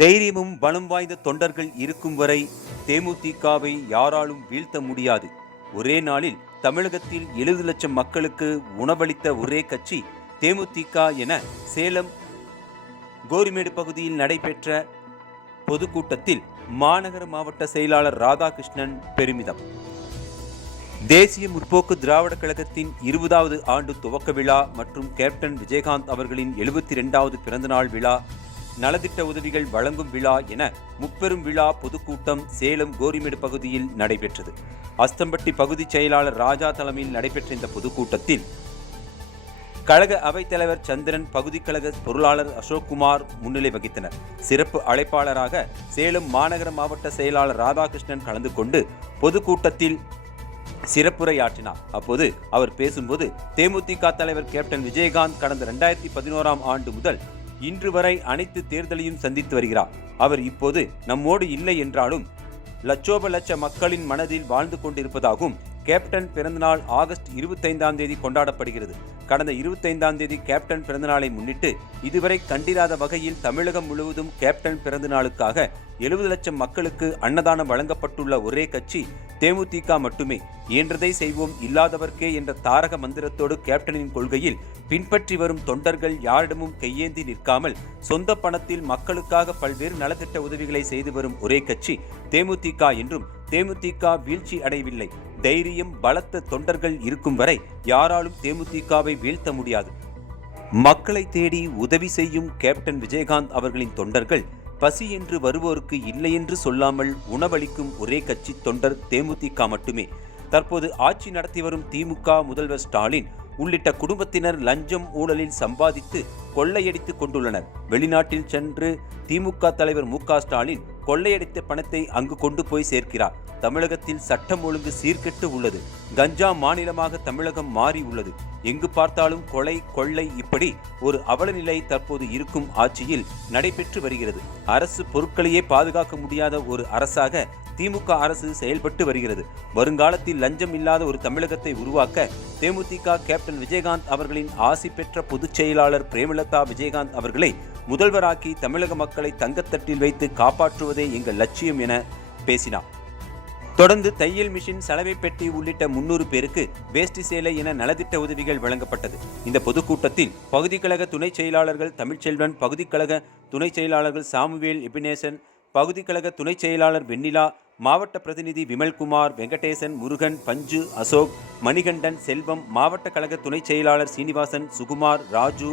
தைரியமும் பலம் வாய்ந்த தொண்டர்கள் இருக்கும் வரை தேமுதிகவை யாராலும் வீழ்த்த முடியாது. ஒரே நாளில் தமிழகத்தில் 70 லட்சம் மக்களுக்கு உணவளித்த ஒரே கட்சி தேமுதிக என சேலம் கோரிமேடு பகுதியில் நடைபெற்ற பொதுக்கூட்டத்தில் மாநகர மாவட்ட செயலாளர் ராதாகிருஷ்ணன் பெருமிதம். தேசிய முற்போக்கு திராவிட கழகத்தின் 20வது ஆண்டு துவக்க விழா மற்றும் கேப்டன் விஜயகாந்த் அவர்களின் 72வது பிறந்தநாள் விழா, நலத்திட்ட உதவிகள் வழங்கும் விழா என முப்பெரும் விழா பொதுக்கூட்டம் சேலம் கோரிமேடு பகுதியில் நடைபெற்றது. அஸ்தம்பட்டி பகுதி செயலாளர் ராஜா தலைமையில் நடைபெற்ற இந்த பொதுக்கூட்டத்தில் கழக அவைத்தலைவர் சந்திரன், பகுதி கழக பொருளாளர் அசோக்குமார் முன்னிலை வகித்தனர். சிறப்பு அழைப்பாளராக சேலம் மாநகர மாவட்ட செயலாளர் ராதாகிருஷ்ணன் கலந்து கொண்டு பொதுக்கூட்டத்தில் சிறப்புரையாற்றினார். அப்போது அவர் பேசும்போது, தேமுதிக தலைவர் கேப்டன் விஜயகாந்த் கடந்த 2011ஆம் ஆண்டு முதல் இன்று வரை அனைத்து தேர்தலையும் சந்தித்து வருகிறார். அவர் இப்போது நம்மோடு இல்லை என்றாலும் லட்சோப லட்ச மக்களின் மனதில் வாழ்ந்து கொண்டிருப்பதாகவும், கேப்டன் பிறந்தநாள் ஆகஸ்ட் 25ஆம் தேதி கொண்டாடப்படுகிறது. கடந்த 25ஆம் தேதி கேப்டன் பிறந்தநாளை முன்னிட்டு இதுவரை கண்டிராத வகையில் தமிழகம் முழுவதும் கேப்டன் பிறந்தநாளுக்காக 70 லட்சம் மக்களுக்கு அன்னதானம் வழங்கப்பட்டுள்ள ஒரே கட்சி தேமுதிக மட்டுமே. இயன்றதை செய்வோம், இல்லாதவர்க்கே என்ற தாரக மந்திரத்தோடு கேப்டனின் கொள்கையில் பின்பற்றி வரும் தொண்டர்கள் யாரிடமும் கையேந்தி நிற்காமல் சொந்த பணத்தில் மக்களுக்காக பல்வேறு நலத்திட்ட உதவிகளை செய்து வரும் ஒரே கட்சி தேமுதிக என்றும், தேமுதிக வீழ்ச்சி அடையவில்லை. தைரியம் பலத்த தொண்டர்கள் இருக்கும் வரை யாராலும் தேமுதிகவை வீழ்த்த முடியாது. மக்களை தேடி உதவி செய்யும் கேப்டன் விஜயகாந்த் அவர்களின் தொண்டர்கள் பசி என்று வருவோருக்கு இல்லை என்று சொல்லாமல் உணவளிக்கும் ஒரே கட்சி தொண்டர் தேமுதிக மட்டுமே. தற்போது ஆட்சி நடத்தி வரும் திமுக முதல்வர் ஸ்டாலின் உள்ளிட்ட குடும்பத்தினர் லஞ்சம் ஊழலில் சம்பாதித்து கொள்ளையடித்துக் கொண்டுள்ளனர். வெளிநாட்டில் சென்று திமுக தலைவர் மு.க. ஸ்டாலின் கொள்ளையடித்த பணத்தை அங்கு கொண்டு போய் சேர்க்கிறார். தமிழகத்தில் சட்டம் ஒழுங்கு சீர்கெட்டு உள்ளது. கஞ்சா மாநிலமாக தமிழகம் மாறி உள்ளது. எங்கு பார்த்தாலும் கொலை, கொள்ளை, இப்படி ஒரு அவலநிலை தற்போது இருக்கும் ஆட்சியில் நடைபெற்று வருகிறது. அரசு பொருட்களையே பாதுகாக்க முடியாத ஒரு அரசாக திமுக அரசு செயல்பட்டு வருகிறது. வருங்காலத்தில் லஞ்சம் இல்லாத ஒரு தமிழகத்தை உருவாக்க தேமுதிக கேப்டன் விஜயகாந்த் அவர்களின் ஆசி பெற்ற பொதுச் செயலாளர் பிரேமலதா விஜயகாந்த் அவர்களை முதல்வராக்கி தமிழக மக்களை தங்கத்தட்டில் வைத்து காப்பாற்றுவதே எங்கள் லட்சியம் என பேசினார். தொடர்ந்து தையல் மிஷின், சலவை பெட்டி உள்ளிட்ட 300 பேருக்கு வேஷ்டி சேலை என நலத்திட்ட உதவிகள் வழங்கப்பட்டது. இந்த பொதுக்கூட்டத்தில் பகுதி கழக துணை செயலாளர்கள் தமிழ்ச்செல்வன், பகுதி கழக துணை செயலாளர்கள் சாமுவேல், எபினேசன், பகுதி கழக துணை செயலாளர் வெண்ணிலா, மாவட்ட பிரதிநிதி விமல்குமார், வெங்கடேசன், முருகன், பஞ்சு, அசோக், மணிகண்டன், செல்வம், மாவட்ட கழக துணை செயலாளர் சீனிவாசன், சுகுமார், ராஜு,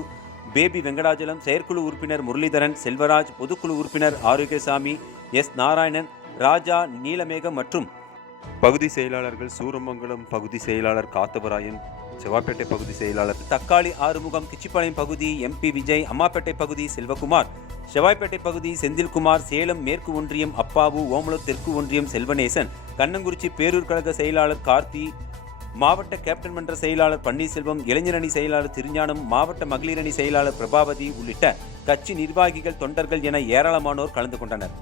பேபி வெங்கடாஜலம், செயற்குழு உறுப்பினர் முரளிதரன், செல்வராஜ், பொதுக்குழு உறுப்பினர் ஆரோக்கியசாமி, எஸ். நாராயணன், ராஜா, நீலமேகம் மற்றும் பகுதி செயலாளர்கள் சூரமங்கலம் பகுதி செயலாளர் காத்தவராயன், செவ்வாய்ப்பேட்டை பகுதி செயலாளர் தக்காளி ஆறுமுகம், கிச்சிப்பாளையம் பகுதி எம்பி விஜய், அம்மாப்பேட்டை பகுதி செல்வகுமார், செவ்வாய்ப்பேட்டை பகுதி செந்தில்குமார், சேலம் மேற்கு ஒன்றியம் அப்பாவு, ஓமலூர் தெற்கு ஒன்றியம் செல்வநேசன், கண்ணங்குறிச்சி பேரூர் கழக செயலாளர் கார்த்தி, மாவட்ட கேப்டன் மன்ற செயலாளர் பன்னீர்செல்வம், இளைஞரணி செயலாளர் திருஞானம், மாவட்ட மகளிரணி செயலாளர் பிரபாவதி உள்ளிட்ட கட்சி நிர்வாகிகள், தொண்டர்கள் என ஏராளமானோர் கலந்து கொண்டனர்.